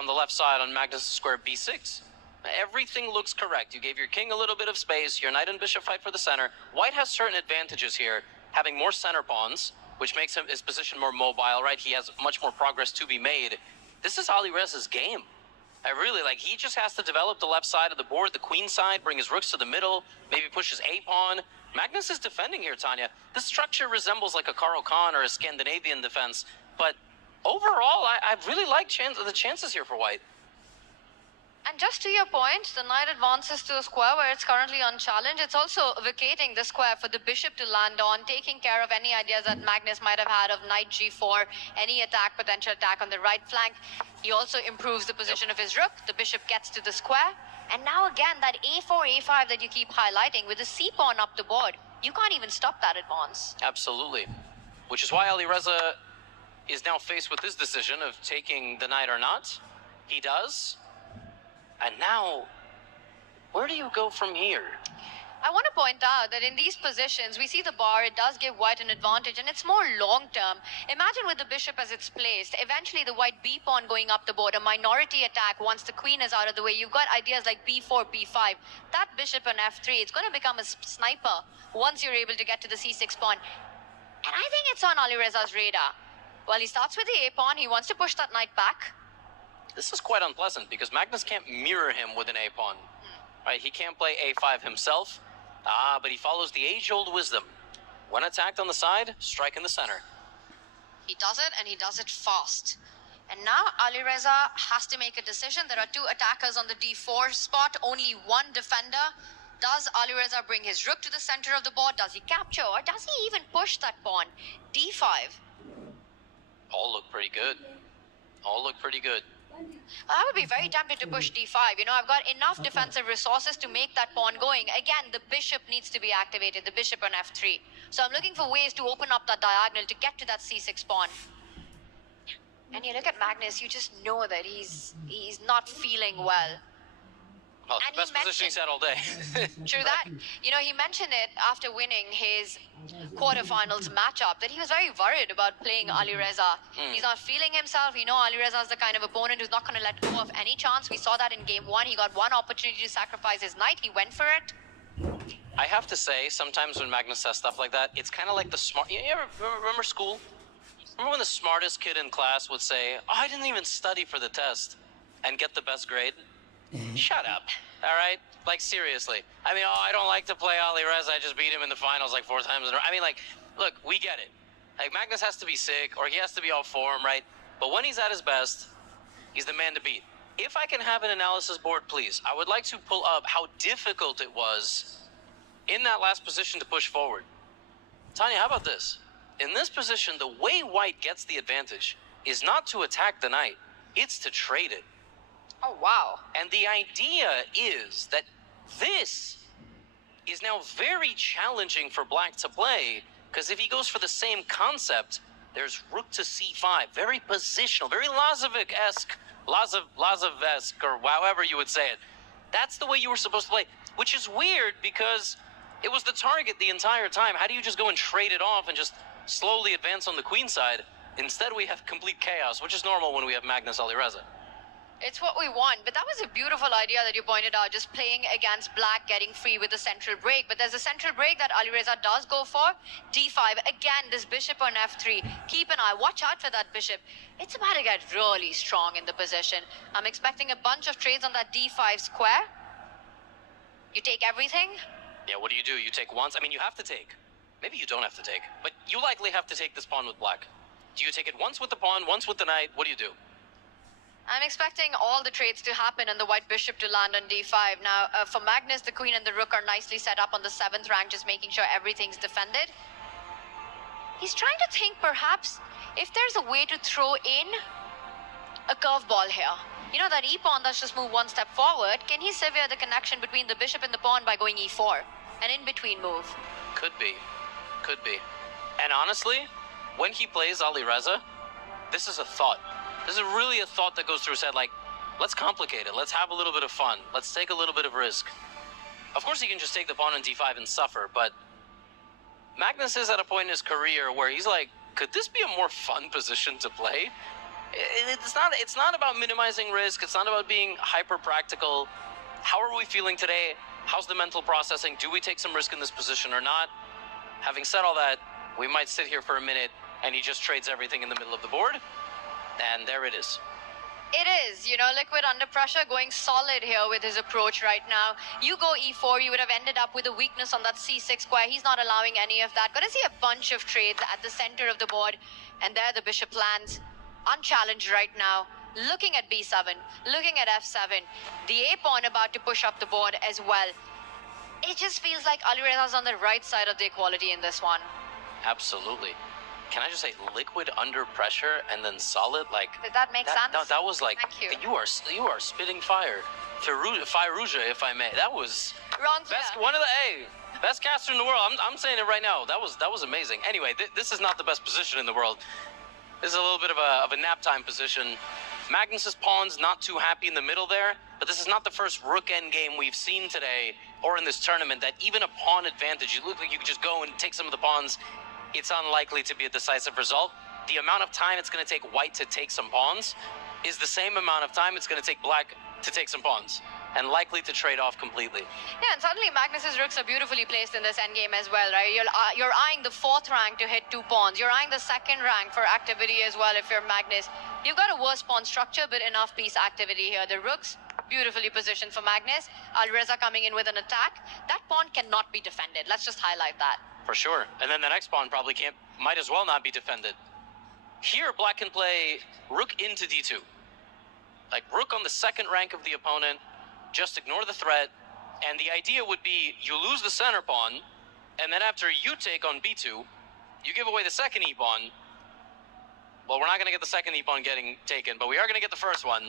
on the left side on Magnus square b6. Everything looks correct. You gave your king a little bit of space. Your knight and bishop fight for the center. White has certain advantages here, having more center pawns, which makes his position more mobile, right? He has much more progress to be made. This is ALIREZA's game. I really like, he just has to develop the left side of the board, the queen side, bring his rooks to the middle, maybe push his a-pawn. Magnus is defending here, Tanya. This structure resembles like a Karl Khan or a Scandinavian defense, but overall, I really like the chances here for White. And just to your point, the knight advances to a square where it's currently unchallenged. It's also vacating the square for the bishop to land on, taking care of any ideas that Magnus might have had of knight g4, any potential attack on the right flank. He also improves the position of his rook. The bishop gets to the square. And now again, that a4, a5 that you keep highlighting with the c-pawn up the board, you can't even stop that advance. Absolutely. Which is why ALIREZA is now faced with this decision of taking the knight or not. He does. And now, where do you go from here? I want to point out that in these positions, we see the bar, it does give White an advantage, and it's more long-term. Imagine with the bishop as it's placed, eventually the White b-pawn going up the board, a minority attack once the queen is out of the way. You've got ideas like b4, b5. That bishop on f3, it's going to become a sniper once you're able to get to the c6 pawn. And I think it's on ALIREZA's radar. Well, he starts with the a-pawn, he wants to push that knight back. This is quite unpleasant because Magnus can't mirror him with an a-pawn. Right? He can't play a5 himself. But he follows the age-old wisdom. When attacked on the side, strike in the center. He does it, and he does it fast. And now ALIREZA has to make a decision. There are two attackers on the d4 spot, only one defender. Does ALIREZA bring his rook to the center of the board? Does he capture, or does he even push that pawn? d5. All look pretty good. All look pretty good. I would be very tempted to push d5. You know, I've got enough defensive resources to make that pawn going. Again, the bishop needs to be activated, the bishop on f3. So I'm looking for ways to open up that diagonal to get to that c6 pawn. And you look at Magnus, you just know that he's not feeling well. Well, it's the best position he's had all day. True that. You know, he mentioned it after winning his quarterfinals matchup that he was very worried about playing ALIREZA. He's not feeling himself. You know, ALIREZA is the kind of opponent who's not going to let go of any chance. We saw that in game one. He got one opportunity to sacrifice his knight. He went for it. I have to say, sometimes when Magnus says stuff like that, it's kind of like the smart... You ever remember school? Remember when the smartest kid in class would say, "Oh, I didn't even study for the test," and get the best grade? Shut up, all right? Like, seriously. I mean, I don't like to play ALIREZA. I just beat him in the finals like 4 times in a row. I mean, like, look, we get it. Like, Magnus has to be sick, or he has to be off form, right? But when he's at his best, he's the man to beat. If I can have an analysis board, please, I would like to pull up how difficult it was in that last position to push forward. Tanya, how about this? In this position, the way White gets the advantage is not to attack the knight. It's to trade it. Oh, wow. And the idea is that this is now very challenging for Black to play, because if he goes for the same concept, there's rook to c5, very positional, very Lazovic-esque, Lazov-esque, or however you would say it. That's the way you were supposed to play, which is weird because it was the target the entire time. How do you just go and trade it off and just slowly advance on the queen side? Instead, we have complete chaos, which is normal when we have Magnus ALIREZA. It's what we want, but that was a beautiful idea that you pointed out, just playing against Black, getting free with the central break. But there's a central break that ALIREZA does go for. d5, again, this bishop on f3. Keep an eye, watch out for that bishop. It's about to get really strong in the position. I'm expecting a bunch of trades on that d5 square. You take everything? Yeah, what do? You take once? I mean, you have to take. Maybe you don't have to take, but you likely have to take this pawn with Black. Do you take it once with the pawn, once with the knight? What do you do? I'm expecting all the trades to happen and the white bishop to land on d5. Now, for Magnus, the queen and the rook are nicely set up on the 7th rank, just making sure everything's defended. He's trying to think, perhaps, if there's a way to throw in a curveball here. You know, that e-pawn that's just moved one step forward, can he sever the connection between the bishop and the pawn by going e4? An in-between move. Could be. Could be. And honestly, when he plays ALIREZA, this is a thought. This is really a thought that goes through his head, like, let's complicate it. Let's have a little bit of fun. Let's take a little bit of risk. Of course, he can just take the pawn on d5 and suffer, but Magnus is at a point in his career where he's like, could this be a more fun position to play? It's not about minimizing risk. It's not about being hyper practical. How are we feeling today? How's the mental processing? Do we take some risk in this position or not? Having said all that, we might sit here for a minute and he just trades everything in the middle of the board. And there it is. It is, Liquid under pressure, going solid here with his approach right now. You go e4, you would have ended up with a weakness on that c6 square. He's not allowing any of that. Gonna see a bunch of trades at the center of the board. And there the bishop lands, unchallenged right now. Looking at b7, looking at f7. The a-pawn about to push up the board as well. It just feels like ALIREZA's on the right side of the equality in this one. Absolutely. Can I just say, liquid under pressure and then solid? Like, did that make sense? That was like, thank you. You are spitting fire. Firouja, if I may. That was wrong. Best caster in the world. I'm saying it right now. That was amazing. Anyway, this is not the best position in the world. This is a little bit of a nap time position. Magnus's pawn's not too happy in the middle there, but this is not the first rook endgame we've seen today or in this tournament that even a pawn advantage, you look like you could just go and take some of the pawns. It's unlikely to be a decisive result. The amount of time it's going to take white to take some pawns is the same amount of time it's going to take black to take some pawns, and likely to trade off completely. Yeah, and suddenly Magnus's rooks are beautifully placed in this endgame as well, right? You're eyeing the 4th rank to hit 2 pawns. You're eyeing the 2nd rank for activity as well if you're Magnus. You've got a worse pawn structure, but enough piece activity here. The rooks, beautifully positioned for Magnus. ALIREZA coming in with an attack. That pawn cannot be defended. Let's just highlight that. For sure. And then the next pawn probably might as well not be defended. Here, black can play rook into d2. Like, rook on the 2nd rank of the opponent, just ignore the threat, and the idea would be you lose the center pawn, and then after you take on b2, you give away the 2nd e-pawn. Well, we're not going to get the 2nd e-pawn getting taken, but we are going to get the first one.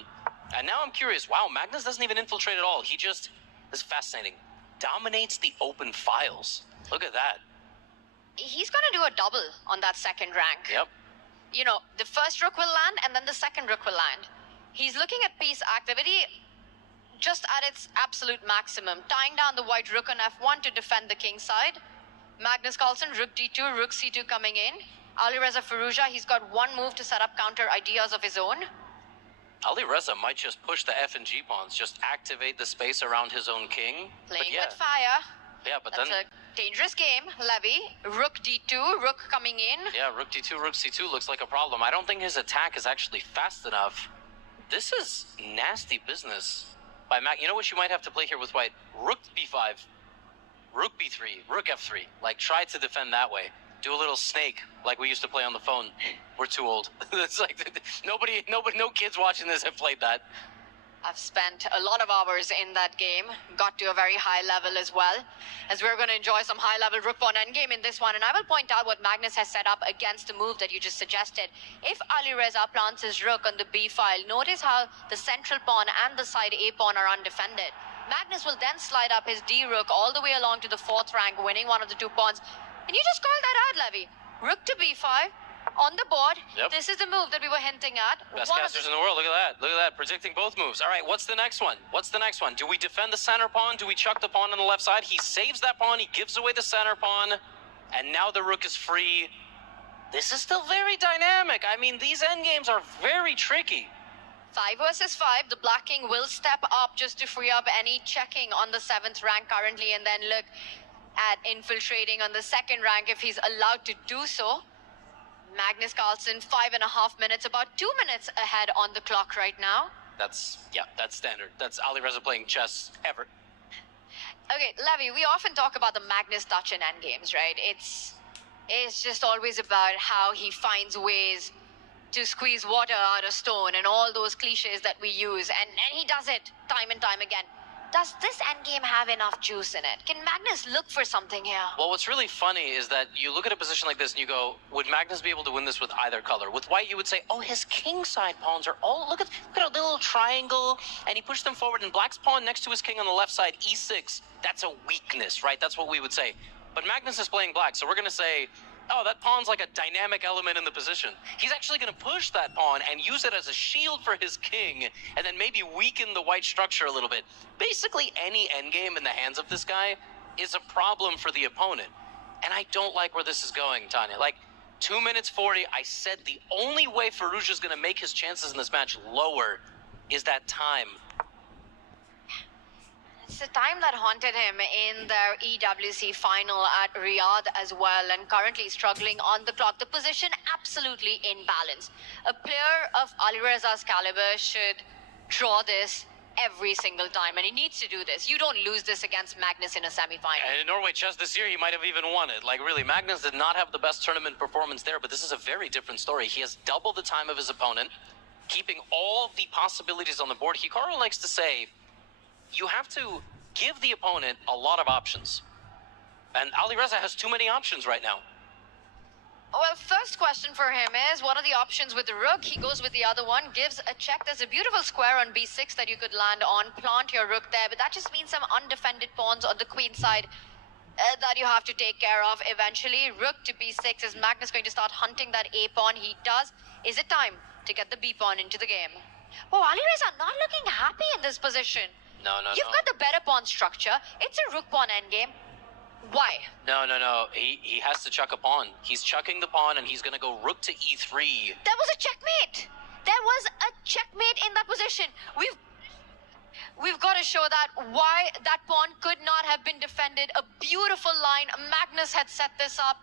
And now I'm curious, wow, Magnus doesn't even infiltrate at all. He just, this is fascinating, dominates the open files. Look at that. He's going to do a double on that 2nd rank. Yep. The first rook will land, and then the 2nd rook will land. He's looking at piece activity just at its absolute maximum, tying down the white rook on f1 to defend the king side. Magnus Carlsen, rook d2, rook c2 coming in. ALIREZA Firouja, he's got one move to set up counter ideas of his own. ALIREZA might just push the f and g pawns, just activate the space around his own king. Playing with fire. Yeah, but That's a dangerous game, Levy. Rook d2, rook coming in. Yeah, rook d2, rook c2 looks like a problem. I don't think his attack is actually fast enough. This is nasty business by Mac. You know what you might have to play here with white? Rook b5, rook b3, rook f3. Like, try to defend that way. Do a little snake like we used to play on the phone. We're too old. It's like no kids watching this have played that. I've spent a lot of hours in that game, got to a very high level as well, as we're going to enjoy some high-level rook pawn endgame in this one. And I will point out what Magnus has set up against the move that you just suggested. If ALIREZA plants his rook on the b file, notice how the central pawn and the side a pawn are undefended. Magnus will then slide up his d rook all the way along to the 4th rank, winning one of the 2 pawns. And you just called that out, Levy. Rook to b5. On the board, Yep. This is the move that we were hinting at. Best casters in the world. Look at that. Look at that. Predicting both moves. All right, what's the next one? Do we defend the center pawn? Do we chuck the pawn on the left side? He saves that pawn. He gives away the center pawn. And now the rook is free. This is still very dynamic. I mean, these endgames are very tricky. 5 versus 5. The black king will step up just to free up any checking on the 7th rank currently, and then look at infiltrating on the 2nd rank if he's allowed to do so. Magnus Carlsen, 5.5 minutes, about 2 minutes ahead on the clock right now. That's standard. That's ALIREZA playing chess ever. Okay, Levy, we often talk about the Magnus touch in endgames, right? It's just always about how he finds ways to squeeze water out of stone and all those cliches that we use, and he does it time and time again. Does this endgame have enough juice in it? Can Magnus look for something here? Well, what's really funny is that you look at a position like this and you go, would Magnus be able to win this with either color? With white, you would say, oh, his king side pawns are all, look at a little triangle, and he pushed them forward, and black's pawn next to his king on the left side, e6. That's a weakness, right? That's what we would say. But Magnus is playing black, so we're going to say, oh, that pawn's like a dynamic element in the position. He's actually going to push that pawn and use it as a shield for his king, and then maybe weaken the white structure a little bit. Basically, any endgame in the hands of this guy is a problem for the opponent. And I don't like where this is going, Tanya. Like, 2 minutes 40. I said the only way Firouja is going to make his chances in this match lower is that time. It's the time that haunted him in their EWC final at Riyadh as well, and currently struggling on the clock. The position absolutely in balance. A player of ALIREZA's caliber should draw this every single time, and he needs to do this. You don't lose this against Magnus in a semi-final. And in Norway Chess this year, he might have even won it. Like, really, Magnus did not have the best tournament performance there, but this is a very different story. He has double the time of his opponent, keeping all the possibilities on the board. Hikaru likes to say, you have to give the opponent a lot of options. And ALIREZA has too many options right now. Well, first question for him is, what are the options with the rook? He goes with the other one, gives a check. There's a beautiful square on b6 that you could land on, plant your rook there, but that just means some undefended pawns on the queen side that you have to take care of eventually. Rook to b6. Is Magnus going to start hunting that a pawn? He does. Is it time to get the b pawn into the game? Oh, ALIREZA not looking happy in this position. No. You've got the better pawn structure. It's a rook pawn endgame. Why? No. He has to chuck a pawn. He's chucking the pawn, and he's going to go rook to e3. There was a checkmate. There was a checkmate in that position. We've got to show that why that pawn could not have been defended. A beautiful line. Magnus had set this up.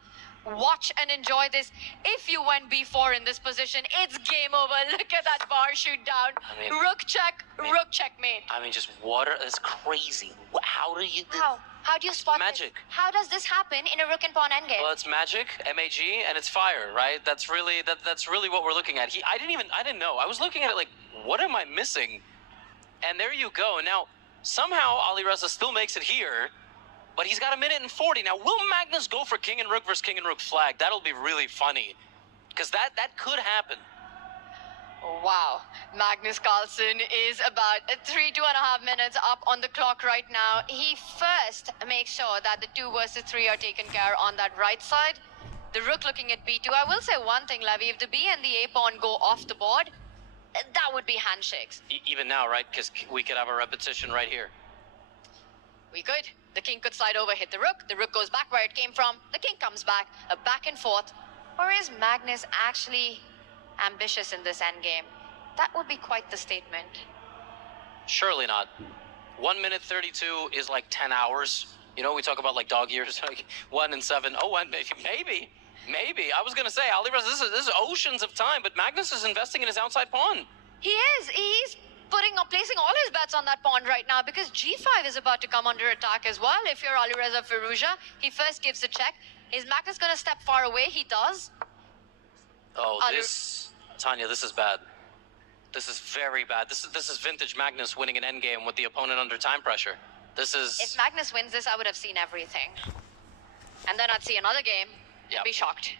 Watch and enjoy this. If you went b4 in this position, it's game over. Look at that bar shoot down. Rook check, rook checkmate. I mean, just water. That's crazy. How do you do? How do you spot magic? This? How does this happen in a rook and pawn endgame? Well, it's magic, MAG, and it's fire, right? That's really what we're looking at. I didn't know. I was looking at it like, what am I missing? And there you go. Now, somehow ALIREZA still makes it here, but he's got 1:40. Now, will Magnus go for king and rook versus king and rook flag? That'll be really funny, because that could happen. Wow. Magnus Carlsen is about 2.5 minutes up on the clock right now. He first makes sure that the 2 versus 3 are taken care on that right side. The rook looking at b2. I will say one thing, Levy. If the b and the a pawn go off the board, that would be handshakes. Even now, right? Because we could have a repetition right here. We could. The king could slide over, hit the rook. The rook goes back where it came from. The king comes back. A back and forth. Or is Magnus actually ambitious in this endgame? That would be quite the statement. Surely not. 1:32 is like 10 hours. You know, we talk about like dog years, like 1 and 7. Oh, and maybe. I was gonna say, ALIREZA, this is oceans of time, but Magnus is investing in his outside pawn. He is. He's placing all his bets on that pawn right now, because g5 is about to come under attack as well. If you're ALIREZA Firouja, he first gives a check. Is Magnus gonna step far away? He does. Oh, Tanya, this is bad. This is very bad. This is vintage Magnus winning an endgame with the opponent under time pressure. This is... If Magnus wins this, I would have seen everything. And then I'd see another game and be shocked.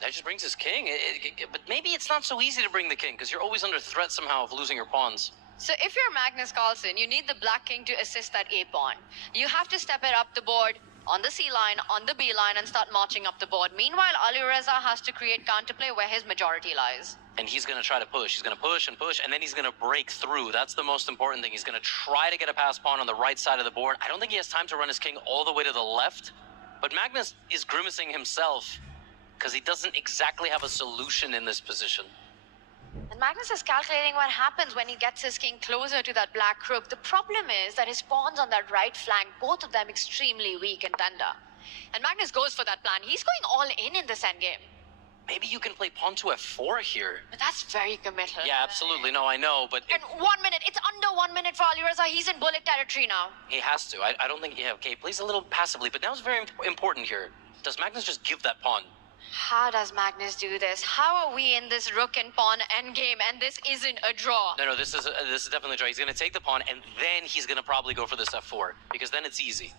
That just brings his king. But maybe it's not so easy to bring the king, because you're always under threat somehow of losing your pawns. So if you're Magnus Carlsen, you need the black king to assist that a pawn. You have to step it up the board on the C line, on the B line, and start marching up the board. Meanwhile, ALIREZA has to create counterplay where his majority lies. And he's going to try to push. He's going to push, and then he's going to break through. That's the most important thing. He's going to try to get a pass pawn on the right side of the board. I don't think he has time to run his king all the way to the left, but Magnus is grimacing himself because he doesn't exactly have a solution in this position. And Magnus is calculating what happens when he gets his king closer to that black rook. The problem is that his pawns on that right flank, both of them extremely weak and tender. And Magnus goes for that plan. He's going all in this endgame. Maybe you can play pawn to f4 here. But that's very committal. Yeah, absolutely. No, I know, but... And 1 minute. It's under 1 minute for ALIREZA. He's in bullet territory now. He has to. I don't think... Yeah, okay, plays a little passively, but now it's very important here. Does Magnus just give that pawn? How does Magnus do this? How are we in this rook and pawn endgame, and this isn't a draw? No, this is definitely a draw. He's going to take the pawn, and then he's going to probably go for this f4, because then it's easy.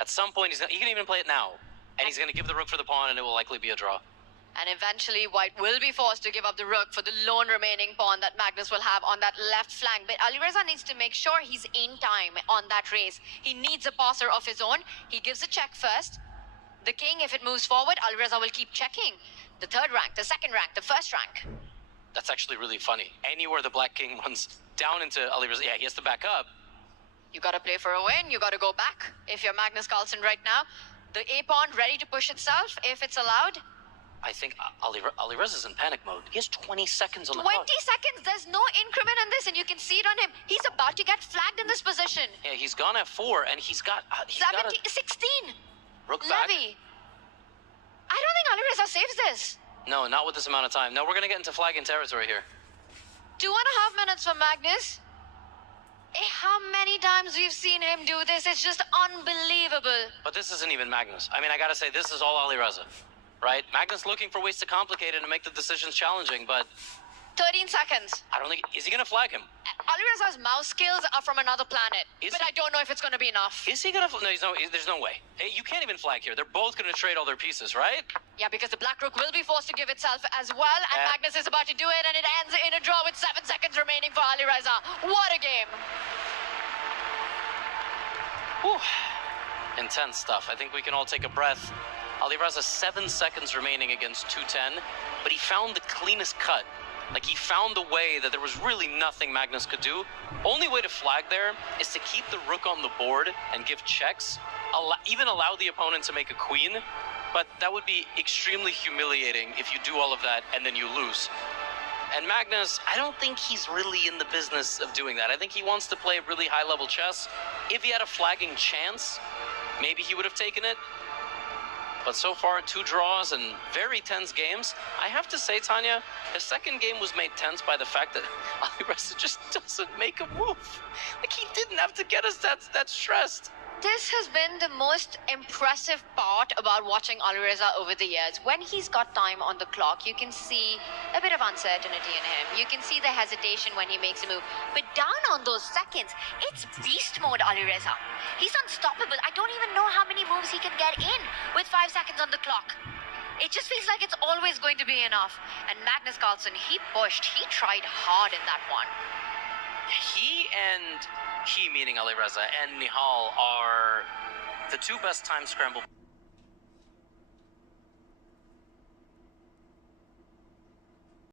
At some point, he can even play it now, and he's going to give the rook for the pawn, and it will likely be a draw. And eventually, White will be forced to give up the rook for the lone remaining pawn that Magnus will have on that left flank. But ALIREZA needs to make sure he's in time on that race. He needs a passer of his own. He gives a check first. The king, if it moves forward, ALIREZA will keep checking. The third rank, the second rank, the first rank. That's actually really funny. Anywhere the black king runs down into ALIREZA, yeah, he has to back up. You got to play for a win. You got to go back. If you're Magnus Carlsen right now, the a pawn ready to push itself if it's allowed. I think ALIREZA's in panic mode. He has 20 seconds on the 20 clock. seconds. There's no increment in this, and you can see it on him. He's about to get flagged in this position. Yeah, he's gone F4, and he's got 16. Rook back. Levy. I don't think ALIREZA saves this. No, not with this amount of time. No, we're gonna get into flagging territory here. 2.5 minutes for Magnus. How many times we've seen him do this? It's just unbelievable. But this isn't even Magnus. I mean, I gotta say, this is all ALIREZA, right? Magnus looking for ways to complicate it and make the decisions challenging, but 13 seconds. I don't think... Is he gonna flag him? ALIREZA's mouse skills are from another planet, but I don't know if it's gonna be enough. Is he gonna... No, there's no way. Hey, you can't even flag here. They're both gonna trade all their pieces, right? Yeah, because the Black Rook will be forced to give itself as well, and Magnus is about to do it, and it ends in a draw with 7 seconds remaining for ALIREZA. What a game. Whew. Intense stuff. I think we can all take a breath. ALIREZA 7 seconds remaining against 210, but he found the cleanest cut. Like, he found the way that there was really nothing Magnus could do. Only way to flag there is to keep the rook on the board and give checks, even allow the opponent to make a queen, but that would be extremely humiliating if you do all of that and then you lose. And Magnus, I don't think he's really in the business of doing that. I think he wants to play really high-level chess. If he had a flagging chance, maybe he would have taken it. But so far, 2 draws and very tense games. I have to say, Tanya, the second game was made tense by the fact that ALIREZA just doesn't make a move. Like, he didn't have to get us that stressed. This has been the most impressive part about watching ALIREZA over the years. When he's got time on the clock, you can see a bit of uncertainty in him. You can see the hesitation when he makes a move. But down on those seconds, it's beast mode ALIREZA. He's unstoppable. I don't even know how many moves he can get in with 5 seconds on the clock. It just feels like it's always going to be enough. And Magnus Carlsen, he pushed. He tried hard in that one. He meaning ALIREZA and Nihal are the 2 best time scramble